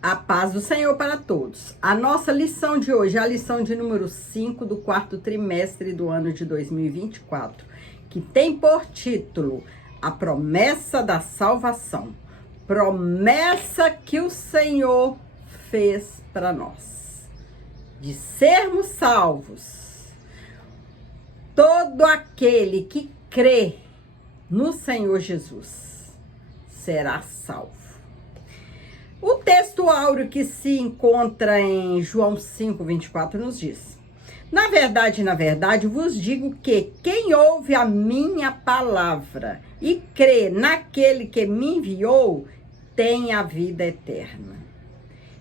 A paz do Senhor para todos. A nossa lição de hoje é a lição de número 5 do quarto trimestre do ano de 2024, que tem por título A Promessa da Salvação. Promessa que o Senhor fez para nós, de sermos salvos. Todo aquele que crê no Senhor Jesus será salvo. O texto áureo que se encontra em João 5:24 nos diz: na verdade, vos digo que quem ouve a minha palavra e crê naquele que me enviou, tem a vida eterna.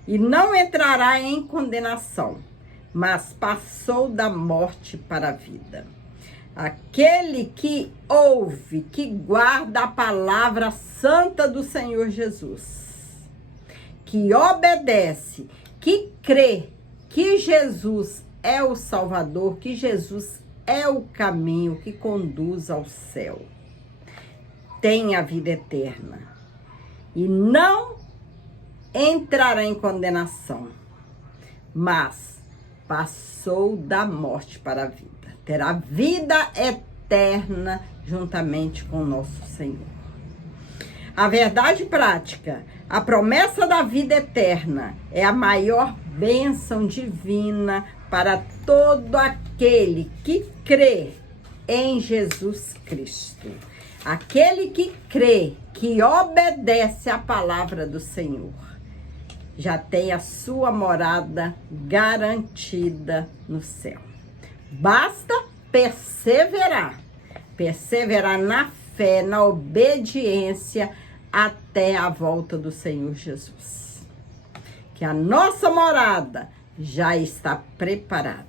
E não entrará em condenação, mas passou da morte para a vida. Aquele que ouve, que guarda a palavra santa do Senhor Jesus, que obedece, que crê que Jesus é o Salvador, que Jesus é o caminho que conduz ao céu, tem a vida eterna e não entrará em condenação, mas passou da morte para a vida. Terá vida eterna juntamente com o nosso Senhor. A verdade prática, a promessa da vida eterna é a maior bênção divina para todo aquele que crê em Jesus Cristo. Aquele que crê, que obedece à palavra do Senhor, já tem a sua morada garantida no céu. Basta perseverar na fé, na obediência, até a volta do Senhor Jesus. Que a nossa morada já está preparada.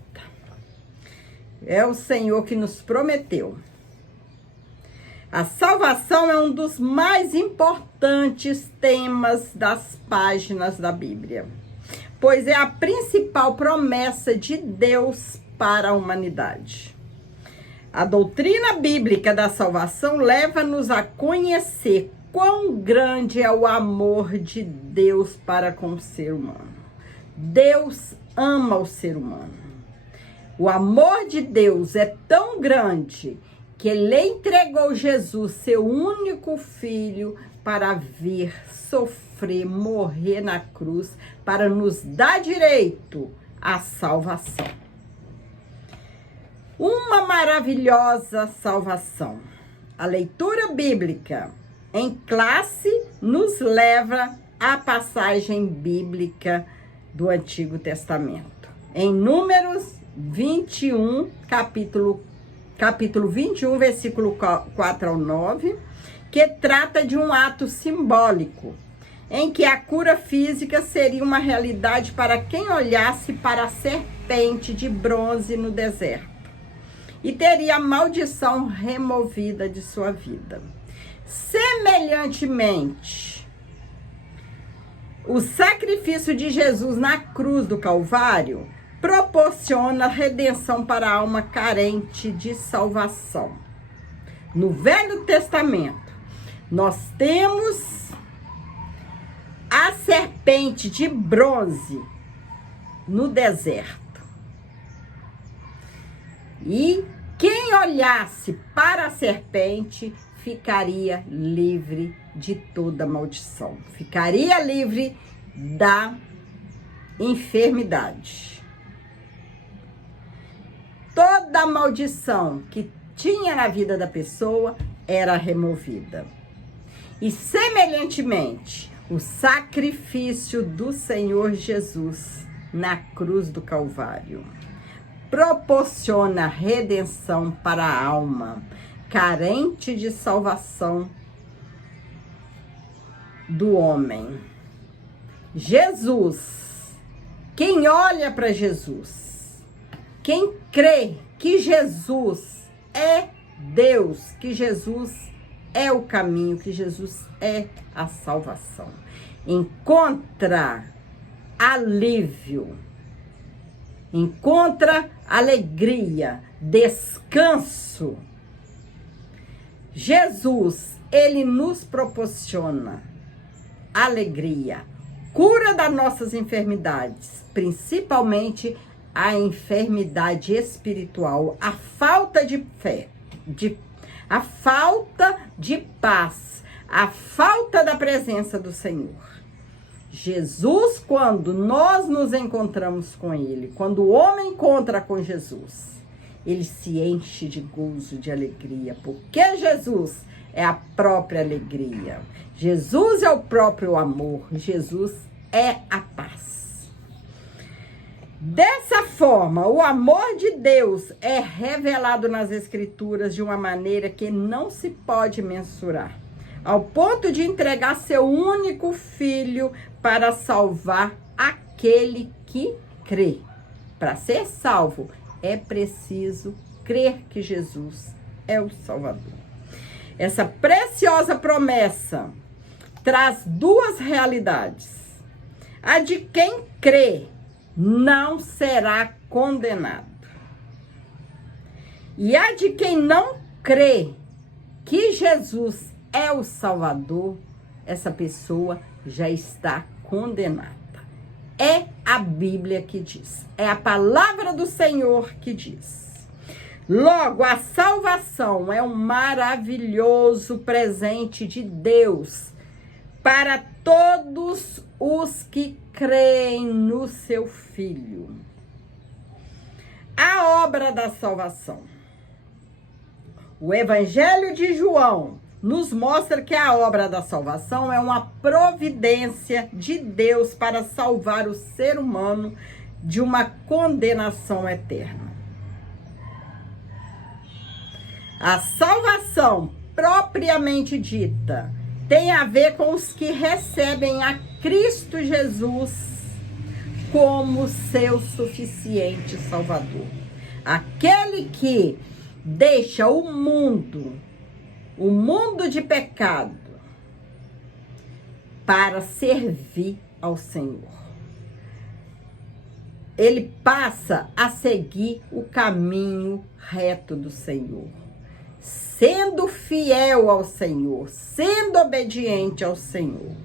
É o Senhor que nos prometeu. A salvação é um dos mais importantes temas das páginas da Bíblia, pois é a principal promessa de Deus para a humanidade. A doutrina bíblica da salvação leva-nos a conhecer quão grande é o amor de Deus para com o ser humano. Deus ama o ser humano. O amor de Deus é tão grande que Ele entregou Jesus, seu único filho, para vir sofrer, morrer na cruz, para nos dar direito à salvação. Uma maravilhosa salvação. A leitura bíblica em classe nos leva à passagem bíblica do Antigo Testamento. Em Números 21, capítulo 21, versículo 4 ao 9, que trata de um ato simbólico, em que a cura física seria uma realidade para quem olhasse para a serpente de bronze no deserto, e teria a maldição removida de sua vida. Semelhantemente, o sacrifício de Jesus na cruz do Calvário proporciona redenção para a alma carente de salvação. No Velho Testamento, nós temos a serpente de bronze no deserto. E quem olhasse para a serpente ficaria livre de toda maldição, ficaria livre da enfermidade. Toda maldição que tinha na vida da pessoa era removida. E semelhantemente, o sacrifício do Senhor Jesus na cruz do Calvário proporciona redenção para a alma carente de salvação do homem. Jesus, quem olha para Jesus, quem crê que Jesus é Deus, que Jesus é o caminho, que Jesus é a salvação, encontra alívio, encontra alegria, descanso. Jesus, ele nos proporciona alegria, cura das nossas enfermidades, principalmente a enfermidade espiritual, a falta de fé, a falta de paz, a falta da presença do Senhor. Jesus, quando nós nos encontramos com Ele, quando o homem encontra com Jesus, ele se enche de gozo, de alegria, porque Jesus é a própria alegria. Jesus é o próprio amor. Jesus é a paz. Dessa forma, o amor de Deus é revelado nas Escrituras de uma maneira que não se pode mensurar, ao ponto de entregar seu único filho para salvar aquele que crê. Para ser salvo, é preciso crer que Jesus é o Salvador. Essa preciosa promessa traz duas realidades. A de quem crê não será condenado. E a de quem não crê que Jesus é o Salvador, essa pessoa já está condenada. É a Bíblia que diz. É a palavra do Senhor que diz. Logo, a salvação é um maravilhoso presente de Deus para todos os que creem no seu Filho. A obra da salvação. O Evangelho de João nos mostra que a obra da salvação é uma providência de Deus para salvar o ser humano de uma condenação eterna. A salvação, propriamente dita, tem a ver com os que recebem a Cristo Jesus como seu suficiente Salvador. Aquele que deixa o mundo de pecado, para servir ao Senhor. Ele passa a seguir o caminho reto do Senhor, sendo fiel ao Senhor, sendo obediente ao Senhor.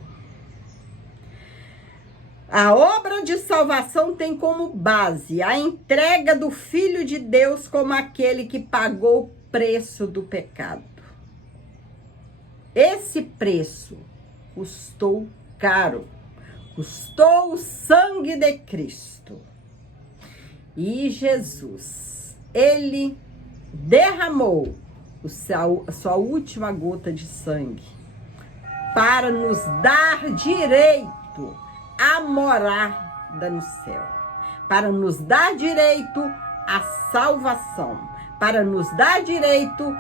A obra de salvação tem como base a entrega do Filho de Deus como aquele que pagou o preço do pecado. Esse preço custou caro, custou o sangue de Cristo. E Jesus, ele derramou a sua última gota de sangue para nos dar direito à morada no céu, para nos dar direito à salvação, para nos dar direito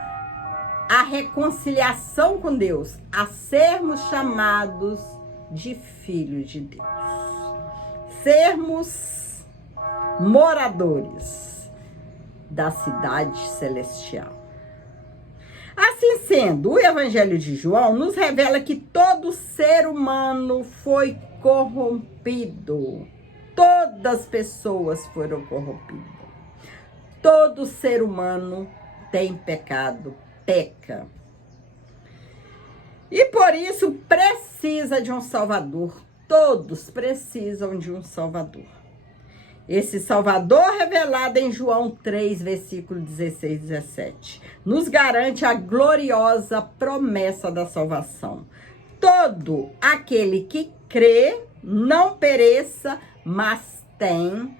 à reconciliação com Deus, a sermos chamados de filhos de Deus, sermos moradores da cidade celestial. Assim sendo, o Evangelho de João nos revela que todo ser humano foi corrompido. Todas as pessoas foram corrompidas. Todo ser humano tem pecado, peca. E por isso precisa de um Salvador. Todos precisam de um Salvador. Esse Salvador revelado em João 3, versículo 16 e 17, nos garante a gloriosa promessa da salvação. Todo aquele que crê não pereça, mas tem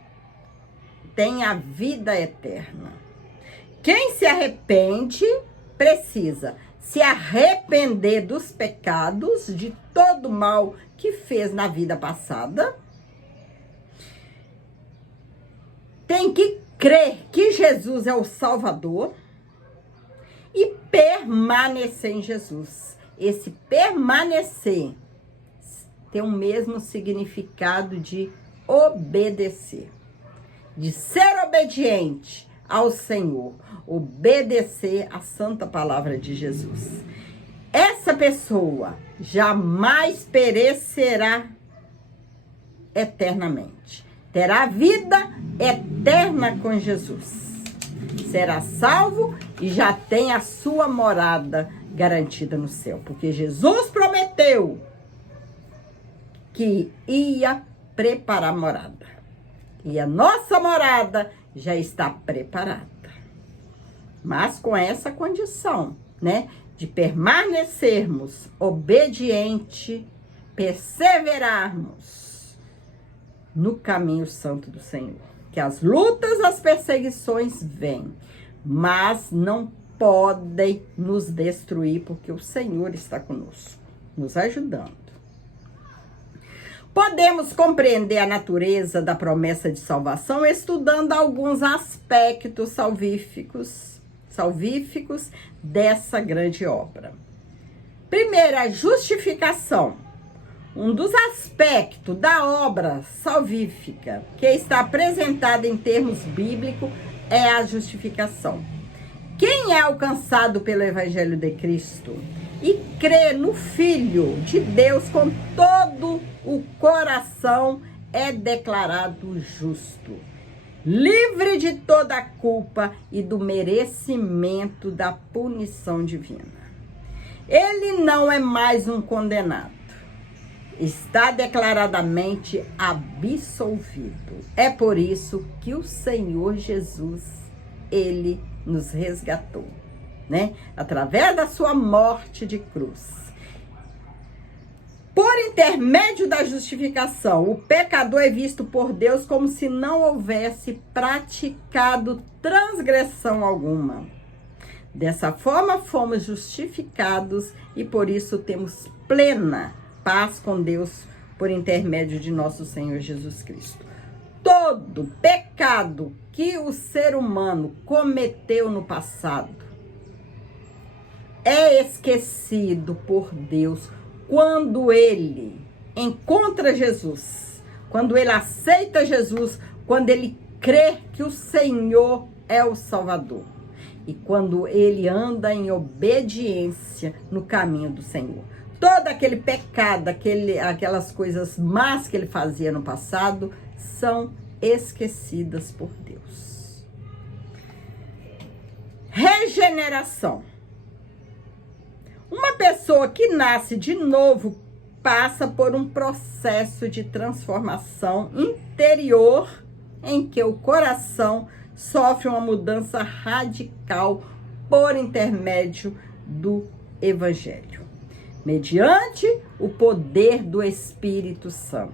a vida eterna. Quem se arrepende precisa se arrepender dos pecados, de todo mal que fez na vida passada. Tem que crer que Jesus é o Salvador e permanecer em Jesus. Esse permanecer tem o mesmo significado de obedecer, de ser obediente ao Senhor, obedecer à santa palavra de Jesus. Essa pessoa jamais perecerá eternamente. Terá vida eterna com Jesus. Será salvo e já tem a sua morada garantida no céu. Porque Jesus prometeu que ia preparar morada. E a nossa morada já está preparada. Mas com essa condição, né? De permanecermos obedientes, perseverarmos no caminho santo do Senhor. Que as lutas, as perseguições vêm, mas não podem nos destruir, porque o Senhor está conosco, nos ajudando. Podemos compreender a natureza da promessa de salvação estudando alguns aspectos salvíficos dessa grande obra. Primeiro, a justificação. Um dos aspectos da obra salvífica que está apresentada em termos bíblicos é a justificação. Quem é alcançado pelo Evangelho de Cristo e crê no Filho de Deus com todo o coração é declarado justo, livre de toda a culpa e do merecimento da punição divina. Ele não é mais um condenado. Está declaradamente absolvido. É por isso que o Senhor Jesus, ele nos resgatou, né? Através da sua morte de cruz. Por intermédio da justificação, o pecador é visto por Deus como se não houvesse praticado transgressão alguma. Dessa forma, fomos justificados e por isso temos plena paz com Deus por intermédio de nosso Senhor Jesus Cristo. Todo pecado que o ser humano cometeu no passado é esquecido por Deus quando ele encontra Jesus, quando ele aceita Jesus, quando ele crê que o Senhor é o Salvador e quando ele anda em obediência no caminho do Senhor. Todo aquele pecado, aquelas coisas más que ele fazia no passado, são esquecidas por Deus. Regeneração. Uma pessoa que nasce de novo passa por um processo de transformação interior em que o coração sofre uma mudança radical por intermédio do Evangelho, mediante o poder do Espírito Santo.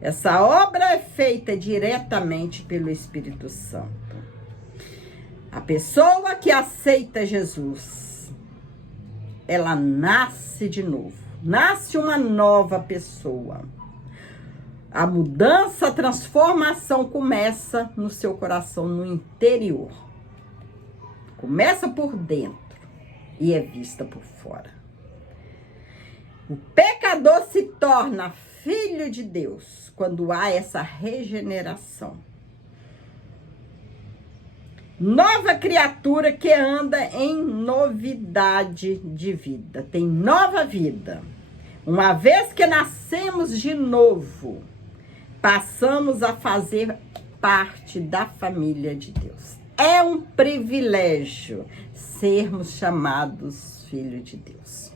Essa obra é feita diretamente pelo Espírito Santo. A pessoa que aceita Jesus, ela nasce de novo, nasce uma nova pessoa. A mudança, a transformação começa no seu coração, no interior. Começa por dentro e é vista por fora. O pecador se torna filho de Deus quando há essa regeneração. Nova criatura que anda em novidade de vida, tem nova vida. Uma vez que nascemos de novo, passamos a fazer parte da família de Deus. É um privilégio sermos chamados filhos de Deus.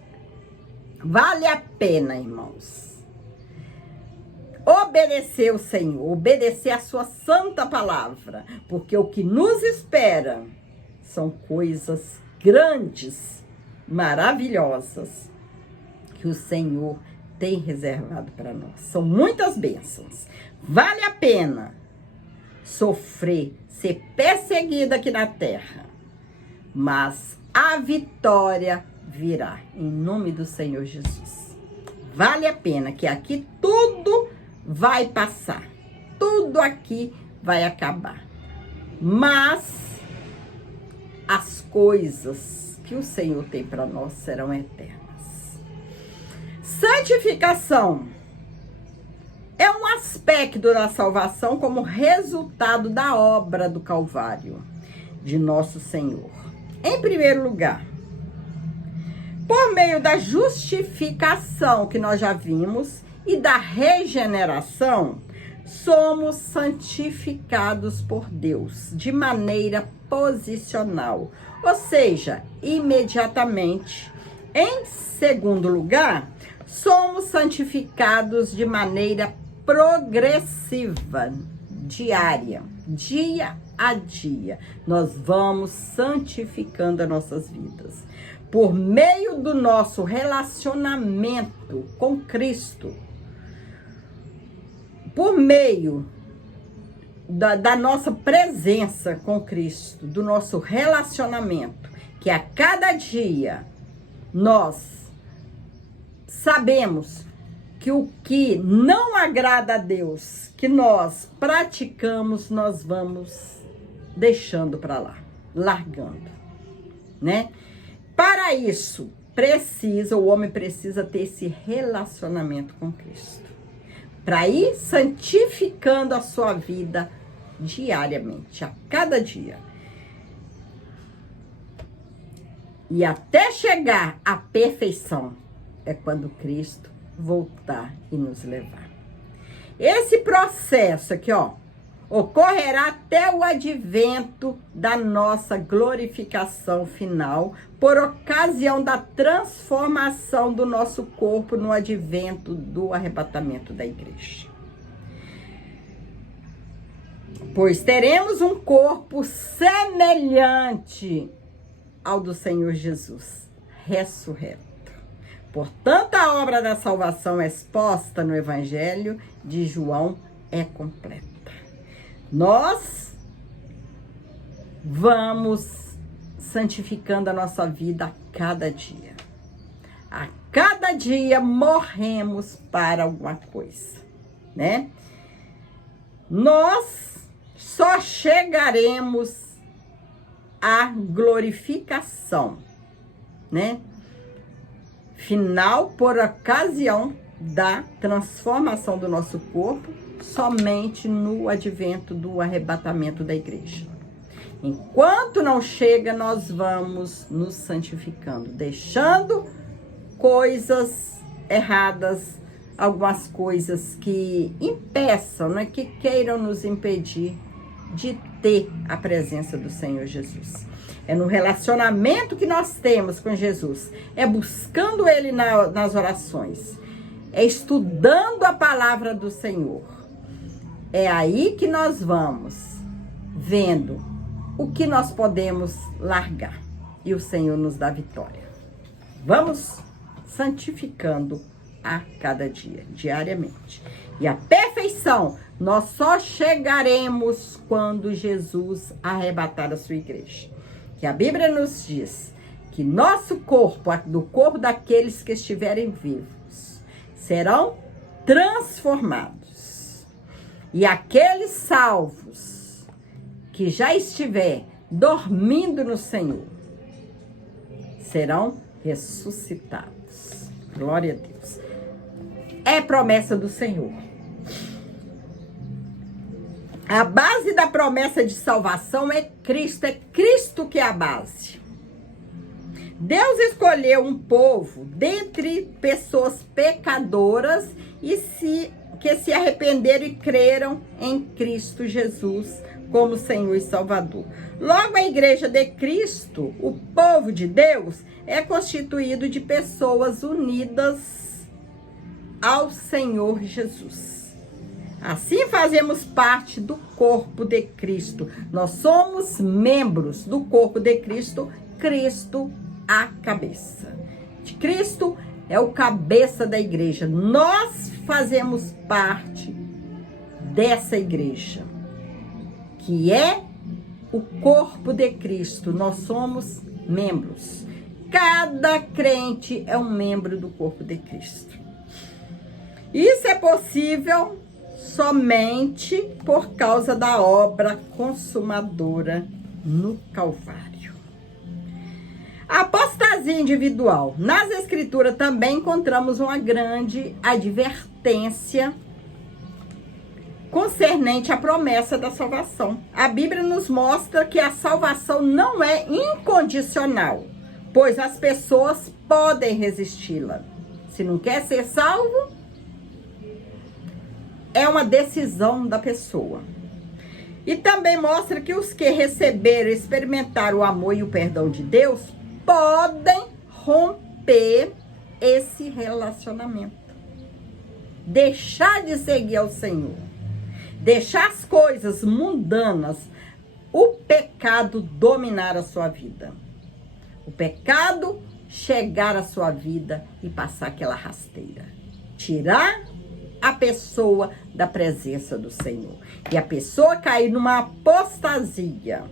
Vale a pena, irmãos, obedecer o Senhor, obedecer a sua santa palavra, porque o que nos espera são coisas grandes, maravilhosas, que o Senhor tem reservado para nós. São muitas bênçãos. Vale a pena sofrer, ser perseguida aqui na terra, mas a vitória virá em nome do Senhor Jesus. Vale a pena, que aqui tudo vai passar, tudo aqui vai acabar, mas as coisas que o Senhor tem para nós serão eternas. Santificação é um aspecto da salvação como resultado da obra do Calvário de nosso Senhor. Em primeiro lugar, por meio da justificação que nós já vimos e da regeneração, somos santificados por Deus de maneira posicional, ou seja, imediatamente. Em segundo lugar, somos santificados de maneira progressiva, diária, dia a dia. Nós vamos santificando as nossas vidas por meio do nosso relacionamento com Cristo, por meio da nossa presença com Cristo, do nosso relacionamento, que a cada dia nós sabemos que o que não agrada a Deus, que nós praticamos, nós vamos deixando para lá, largando, né? Para isso, o homem precisa ter esse relacionamento com Cristo, para ir santificando a sua vida diariamente, a cada dia. E até chegar à perfeição, é quando Cristo voltar e nos levar. Esse processo aqui, ó, ocorrerá até o advento da nossa glorificação final, por ocasião da transformação do nosso corpo no advento do arrebatamento da igreja. Pois teremos um corpo semelhante ao do Senhor Jesus, ressurreto. Portanto, a obra da salvação exposta no Evangelho de João é completa. Nós vamos santificando a nossa vida a cada dia. A cada dia morremos para alguma coisa, né? Nós só chegaremos à glorificação, né? Final por ocasião da transformação do nosso corpo, somente no advento do arrebatamento da igreja. Enquanto não chega, nós vamos nos santificando, deixando coisas erradas, algumas coisas que impeçam, né, que queiram nos impedir de ter a presença do Senhor Jesus. É no relacionamento que nós temos com Jesus, é buscando Ele nas orações, é estudando a palavra do Senhor. É aí que nós vamos vendo o que nós podemos largar e o Senhor nos dá vitória. Vamos santificando a cada dia, diariamente. E a perfeição nós só chegaremos quando Jesus arrebatar a sua igreja. Que a Bíblia nos diz que nosso corpo, do corpo daqueles que estiverem vivos, serão transformados. E aqueles salvos que já estiver dormindo no Senhor serão ressuscitados. Glória a Deus. É promessa do Senhor. A base da promessa de salvação é Cristo que é a base. Deus escolheu um povo dentre pessoas pecadoras que se arrependeram e creram em Cristo Jesus como Senhor e Salvador. Logo, a igreja de Cristo, o povo de Deus, é constituído de pessoas unidas ao Senhor Jesus. Assim fazemos parte do corpo de Cristo. Nós somos membros do corpo de Cristo, Cristo a cabeça. De Cristo é o cabeça da igreja. Nós fazemos parte dessa igreja, que é o corpo de Cristo. Nós somos membros. Cada crente é um membro do corpo de Cristo. Isso é possível somente por causa da obra consumadora no Calvário. A apostasia individual. Nas Escrituras também encontramos uma grande advertência concernente à promessa da salvação. A Bíblia nos mostra que a salvação não é incondicional, pois as pessoas podem resisti-la. Se não quer ser salvo, é uma decisão da pessoa. E também mostra que os que receberam e experimentaram o amor e o perdão de Deus podem romper esse relacionamento. Deixar de seguir ao Senhor. Deixar as coisas mundanas, o pecado dominar a sua vida. O pecado chegar à sua vida e passar aquela rasteira. Tirar a pessoa da presença do Senhor. E a pessoa cair numa apostasia.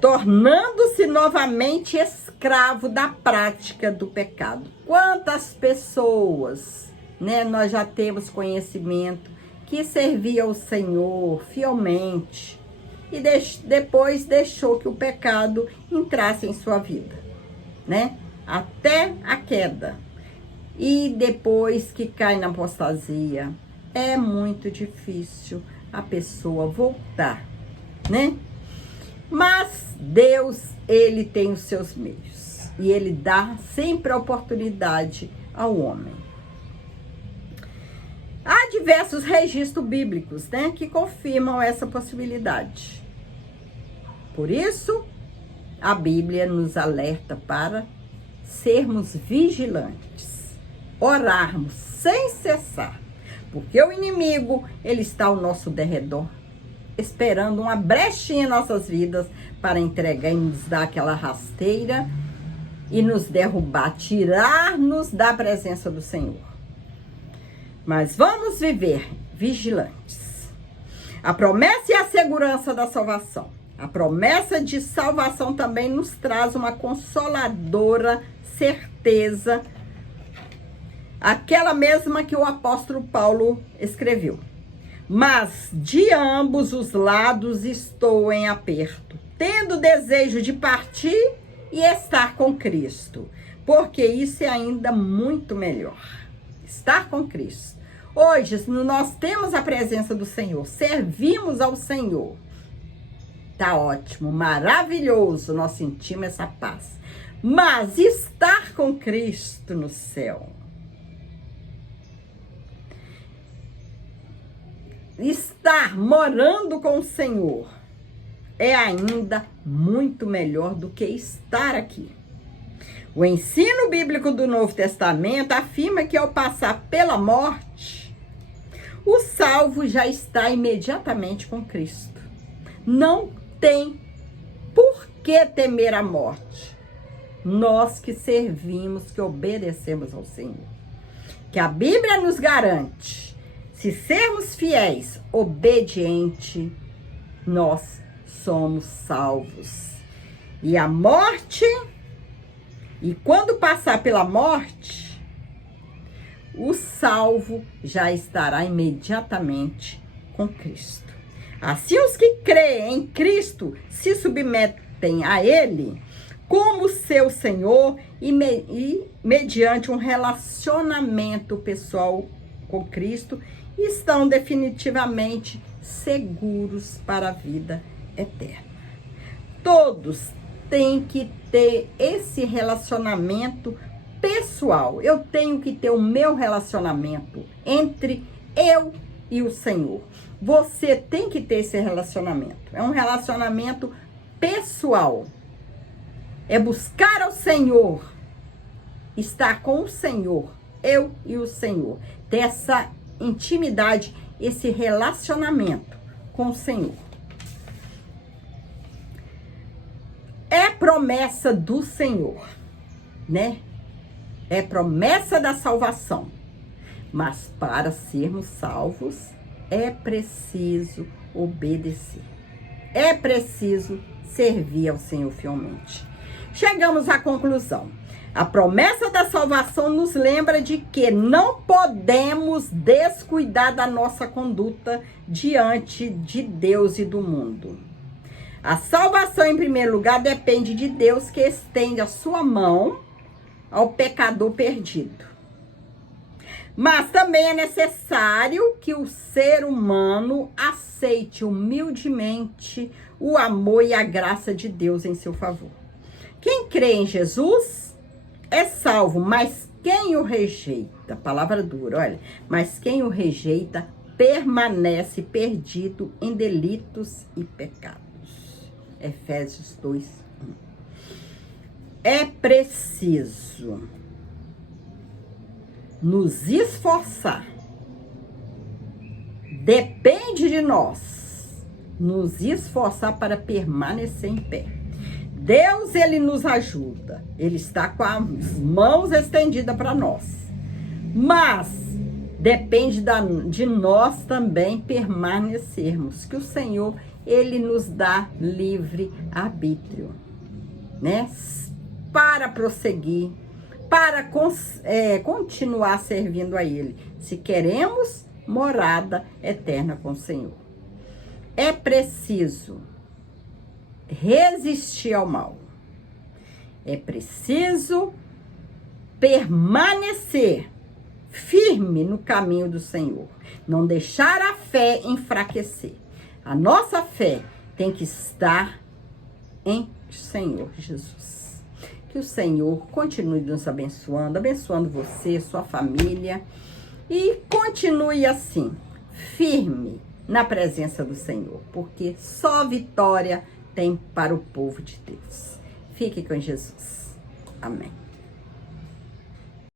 Tornando-se novamente escravo da prática do pecado. Quantas pessoas, né, nós já temos conhecimento que servia ao Senhor fielmente e depois deixou que o pecado entrasse em sua vida, né? Até a queda. E depois que cai na apostasia, é muito difícil a pessoa voltar, né? Mas Deus, ele tem os seus meios. E ele dá sempre a oportunidade ao homem. Há diversos registros bíblicos, né, que confirmam essa possibilidade. Por isso, a Bíblia nos alerta para sermos vigilantes, orarmos sem cessar, porque o inimigo, ele está ao nosso derredor, esperando uma brechinha em nossas vidas para entregar e nos dar aquela rasteira e nos derrubar, tirar-nos da presença do Senhor. Mas vamos viver vigilantes. A promessa e a segurança da salvação. A promessa de salvação também nos traz uma consoladora certeza, aquela mesma que o apóstolo Paulo escreveu. Mas de ambos os lados estou em aperto, tendo desejo de partir e estar com Cristo, porque isso é ainda muito melhor. Estar com Cristo. Hoje, nós temos a presença do Senhor, servimos ao Senhor. Tá ótimo, maravilhoso, nós sentimos essa paz. Mas estar com Cristo no céu, estar morando com o Senhor, é ainda muito melhor do que estar aqui. O ensino bíblico do Novo Testamento afirma que ao passar pela morte, o salvo já está imediatamente com Cristo. Não tem por que temer a morte. Nós que servimos, que obedecemos ao Senhor. Que a Bíblia nos garante, se sermos fiéis, obedientes, nós somos salvos. E a morte, e quando passar pela morte, o salvo já estará imediatamente com Cristo. Assim, os que creem em Cristo se submetem a Ele como seu Senhor e mediante um relacionamento pessoal com Cristo, estão definitivamente seguros para a vida eterna. Todos têm que ter esse relacionamento pessoal. Eu tenho que ter o meu relacionamento entre eu e o Senhor. Você tem que ter esse relacionamento. É um relacionamento pessoal. É buscar ao Senhor. Estar com o Senhor. Eu e o Senhor. Ter essa intimidade, esse relacionamento com o Senhor. É promessa do Senhor, né? É promessa da salvação. Mas para sermos salvos, é preciso obedecer. É preciso servir ao Senhor fielmente. Chegamos à conclusão. A promessa da salvação nos lembra de que não podemos descuidar da nossa conduta diante de Deus e do mundo. A salvação, em primeiro lugar, depende de Deus, que estende a sua mão ao pecador perdido. Mas também é necessário que o ser humano aceite humildemente o amor e a graça de Deus em seu favor. Quem crê em Jesus é salvo, mas quem o rejeita, palavra dura, olha, mas quem o rejeita permanece perdido em delitos e pecados. Efésios 2:1. É preciso nos esforçar. Depende de nós nos esforçar para permanecer em pé. Deus, ele nos ajuda. Ele está com as mãos estendidas para nós. Mas depende de nós também permanecermos. Que o Senhor, ele nos dá livre arbítrio, né? Para prosseguir, para continuar servindo a Ele. Se queremos morada eterna com o Senhor. É preciso resistir ao mal. É preciso permanecer firme no caminho do Senhor. Não deixar a fé enfraquecer. A nossa fé tem que estar em Senhor Jesus. Que o Senhor continue nos abençoando, abençoando você, sua família. E continue assim, firme na presença do Senhor. Porque só vitória tem para o povo de Deus. Fique com Jesus. Amém.